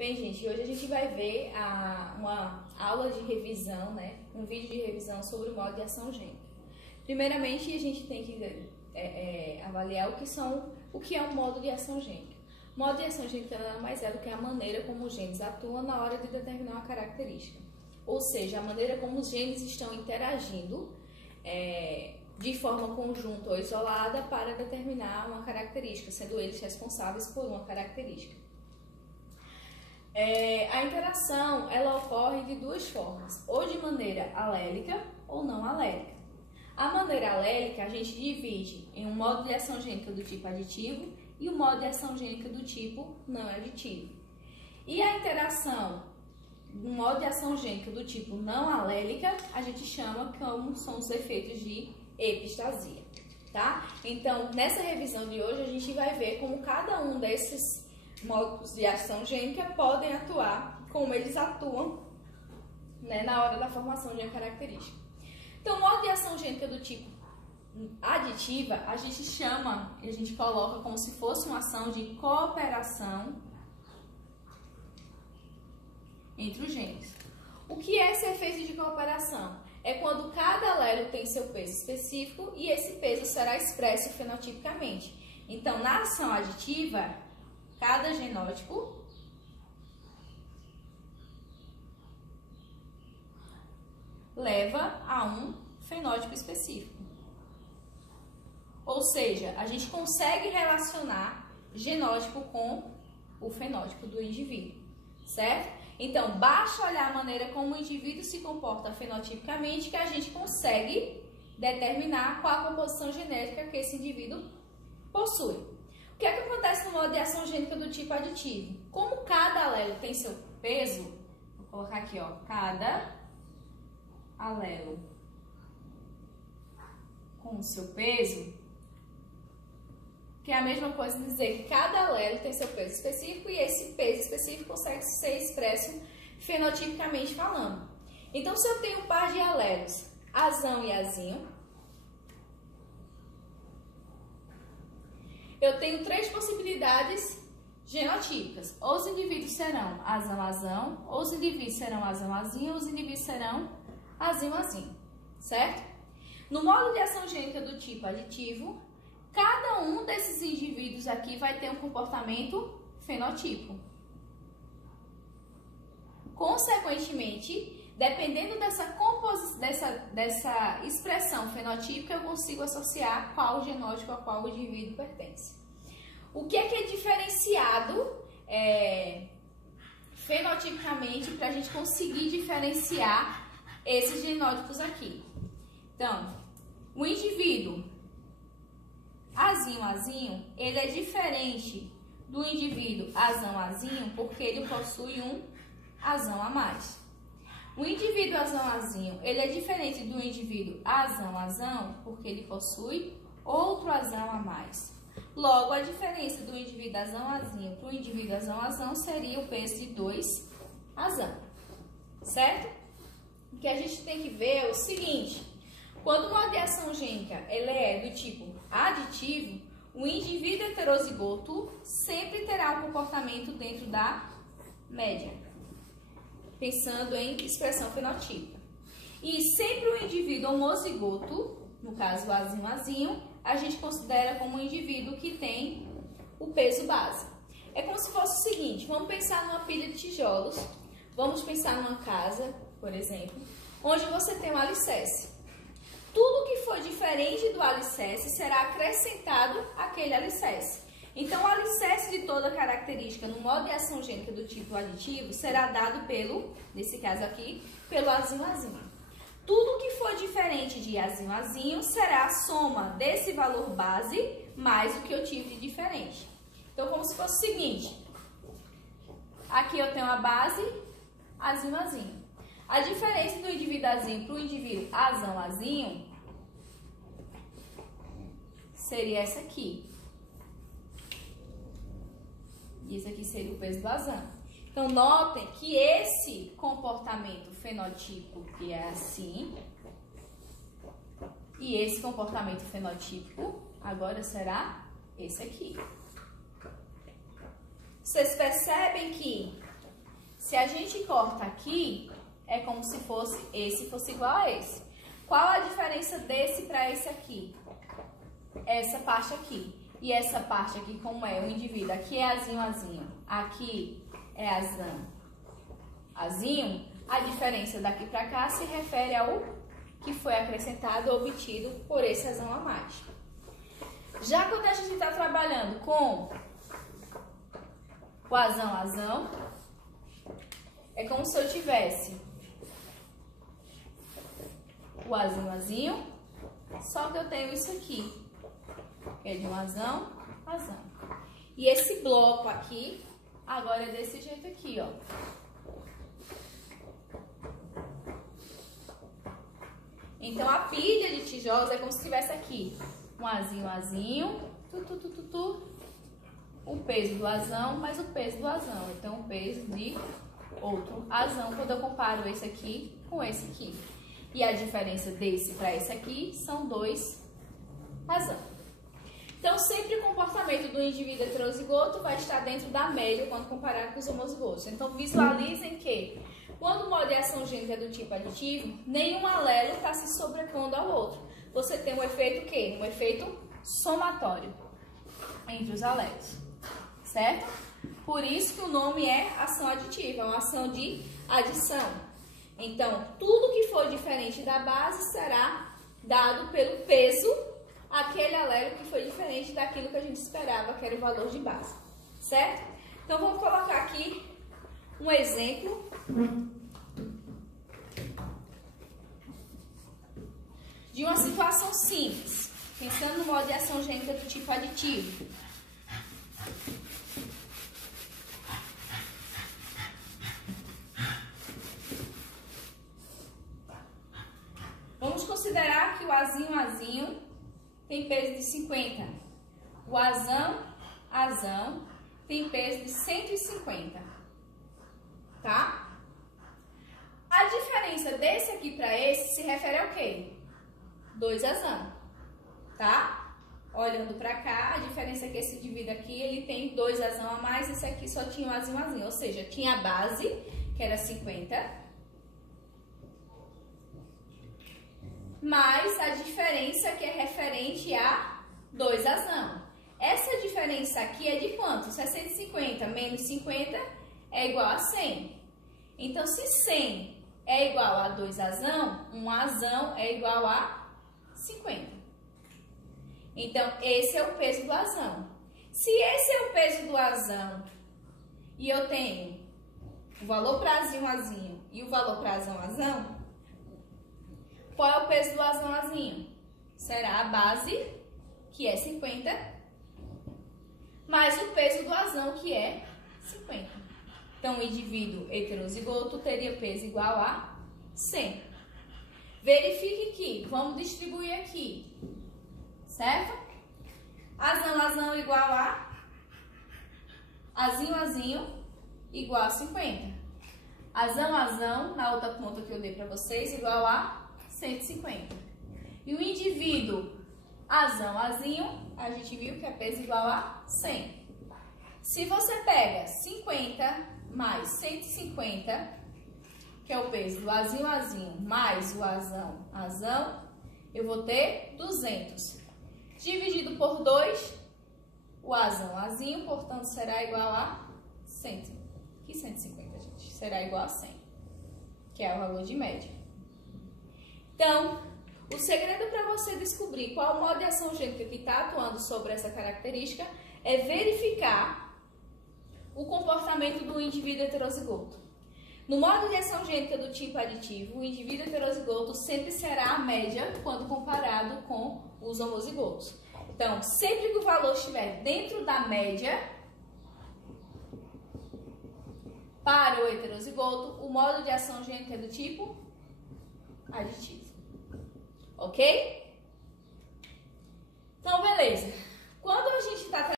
Bem, gente, hoje a gente vai ver uma aula de revisão, né? Um vídeo de revisão sobre o modo de ação gênica. Primeiramente, a gente tem que avaliar o que é um modo de ação gênica. O modo de ação gênica nada mais é do que a maneira como os genes atuam na hora de determinar uma característica. Ou seja, a maneira como os genes estão interagindo de forma conjunta ou isolada para determinar uma característica, sendo eles responsáveis por uma característica. A interação ela ocorre de duas formas, ou de maneira alélica ou não alélica. A maneira alélica a gente divide em um modo de ação gênica do tipo aditivo e um modo de ação gênica do tipo não aditivo. E a interação do modo de ação gênica do tipo não alélica a gente chama como são os efeitos de epistasia, tá? Então, nessa revisão de hoje a gente vai ver como cada um desses modos de ação gênica podem atuar, como eles atuam, né, na hora da formação de uma característica. Então, o modo de ação gênica do tipo aditiva, a gente chama, a gente coloca como se fosse uma ação de cooperação entre os genes. O que é esse efeito de cooperação? É quando cada alelo tem seu peso específico e esse peso será expresso fenotipicamente. Então, na ação aditiva, cada genótipo leva a um fenótipo específico. Ou seja, a gente consegue relacionar genótipo com o fenótipo do indivíduo, certo? Então, basta olhar a maneira como o indivíduo se comporta fenotipicamente que a gente consegue determinar qual a composição genética que esse indivíduo possui. O que é que acontece no modo de ação gênica do tipo aditivo? Como cada alelo tem seu peso, vou colocar aqui, ó, cada alelo com o seu peso, que é a mesma coisa de dizer que cada alelo tem seu peso específico e esse peso específico consegue ser expresso fenotipicamente falando. Então, se eu tenho um par de alelos, azão e azinho, eu tenho três possibilidades genotípicas. Ou os indivíduos serão azão-azão, ou os indivíduos serão azão-azinho, ou os indivíduos serão azinho-azinho, certo? No modo de ação gênica do tipo aditivo, cada um desses indivíduos aqui vai ter um comportamento fenotipo. Consequentemente, dependendo dessa expressão fenotípica, eu consigo associar qual genótipo a qual o indivíduo pertence. O que é diferenciado fenotipicamente para a gente conseguir diferenciar esses genótipos aqui? Então, o indivíduo azinho-azinho, ele é diferente do indivíduo azão-azinho porque ele possui um azão a mais. O indivíduo azão-azinho, ele é diferente do indivíduo azão-azão porque ele possui outro azão a mais. Logo, a diferença do indivíduo azão-azinho para o indivíduo azão-azão seria o peso de 2 azão, certo? O que a gente tem que ver é o seguinte: quando o modo de ação gênica ele é do tipo aditivo, o indivíduo heterozigoto sempre terá um comportamento dentro da média, pensando em expressão fenotípica. E sempre o indivíduo homozigoto, no caso o azinho-azinho, a gente considera como um indivíduo que tem o peso base. É como se fosse o seguinte: vamos pensar numa pilha de tijolos, vamos pensar numa casa, por exemplo, onde você tem um alicerce. Tudo que for diferente do alicerce será acrescentado àquele alicerce. Então, o alicerce de toda característica no modo de ação gênica do tipo aditivo será dado nesse caso aqui, pelo azinho-azinho. Tudo que for diferente de azinho-azinho será a soma desse valor base mais o que eu tive de diferente. Então, como se fosse o seguinte: aqui eu tenho a base azinho-azinho. A diferença do indivíduo azinho para o indivíduo azão-azinho seria essa aqui. E esse aqui seria o peso do azão. Então, notem que esse comportamento fenotípico, que é assim, e esse comportamento fenotípico agora será esse aqui. Vocês percebem que Se a gente corta aqui, é como se fosse esse fosse igual a esse. Qual a diferença desse para esse aqui? Essa parte aqui. E essa parte aqui, como é o indivíduo? Aqui é azinho, azinho. Aqui é azão, azinho. A diferença daqui para cá se refere ao que foi acrescentado ou obtido por esse azão a mais. Já quando a gente está trabalhando com o azão, azão, é como se eu tivesse o azão, azinho, só que eu tenho isso aqui, que é de um azão, azão. E esse bloco aqui, agora é desse jeito aqui, ó. Então, a pilha de tijolos é como se tivesse aqui um azinho, azinho, o peso do azão, mais o peso do azão. Então, o peso de outro azão, quando eu comparo esse aqui com esse aqui. E a diferença desse para esse aqui são 2 azão. Então, sempre o comportamento do indivíduo heterozigoto vai estar dentro da média quando comparado com os homozigotos. Então, visualizem que, quando o modo de ação gênica é do tipo aditivo, nenhum alelo está se sobrepondo ao outro. Você tem um efeito o quê? Um efeito somatório entre os alelos, certo? Por isso que o nome é ação aditiva, é uma ação de adição. Então, tudo que for diferente da base será dado pelo peso aquele alelo que foi diferente daquilo que a gente esperava, que era o valor de base, certo? Então, vamos colocar aqui um exemplo de uma situação simples, pensando no modo de ação gênica do tipo aditivo. Vamos considerar que o azinho, azinho tem peso de 50. O azão, azão tem peso de 150. Tá? A diferença desse aqui para esse se refere ao quê? 2 azão. Tá? Olhando para cá, a diferença é que esse indivíduo aqui, ele tem 2 azão a mais, esse aqui só tinha um azinho, azinho. Ou seja, tinha a base, que era 50, mais a diferença que é referente a 2 azão. Essa diferença aqui é de quanto? 150 menos 50 é igual a 100. Então, se 100 é igual a 2 azão, um azão é igual a 50. Então, esse é o peso do azão. Se esse é o peso do azão e eu tenho o valor para azinho, azinho e o valor para azão, azão, qual é o peso do azão, azinho? Será a base, que é 50, mais o peso do azão, que é 50. Então, o indivíduo heterozigoto teria peso igual a 100. Verifique que, vamos distribuir aqui, certo? Azão, azão igual a azinho, azinho igual a 50. Azão, azão, na outra ponta que eu dei para vocês, igual a 150. E o indivíduo azão, azinho, a gente viu que é peso igual a 100. Se você pega 50 mais 150, que é o peso do azinho, azinho, mais o azão, azão, eu vou ter 200. Dividido por 2, o azão, azinho, portanto, será igual a 100. Que 150, gente? Será igual a 100, que é o valor de média. Então, o segredo para você descobrir qual o modo de ação gênica que está atuando sobre essa característica é verificar o comportamento do indivíduo heterozigoto. No modo de ação gênica do tipo aditivo, o indivíduo heterozigoto sempre será a média quando comparado com os homozigotos. Então, sempre que o valor estiver dentro da média para o heterozigoto, o modo de ação gênica é do tipo aditivo. Ok? Então, beleza. Quando a gente está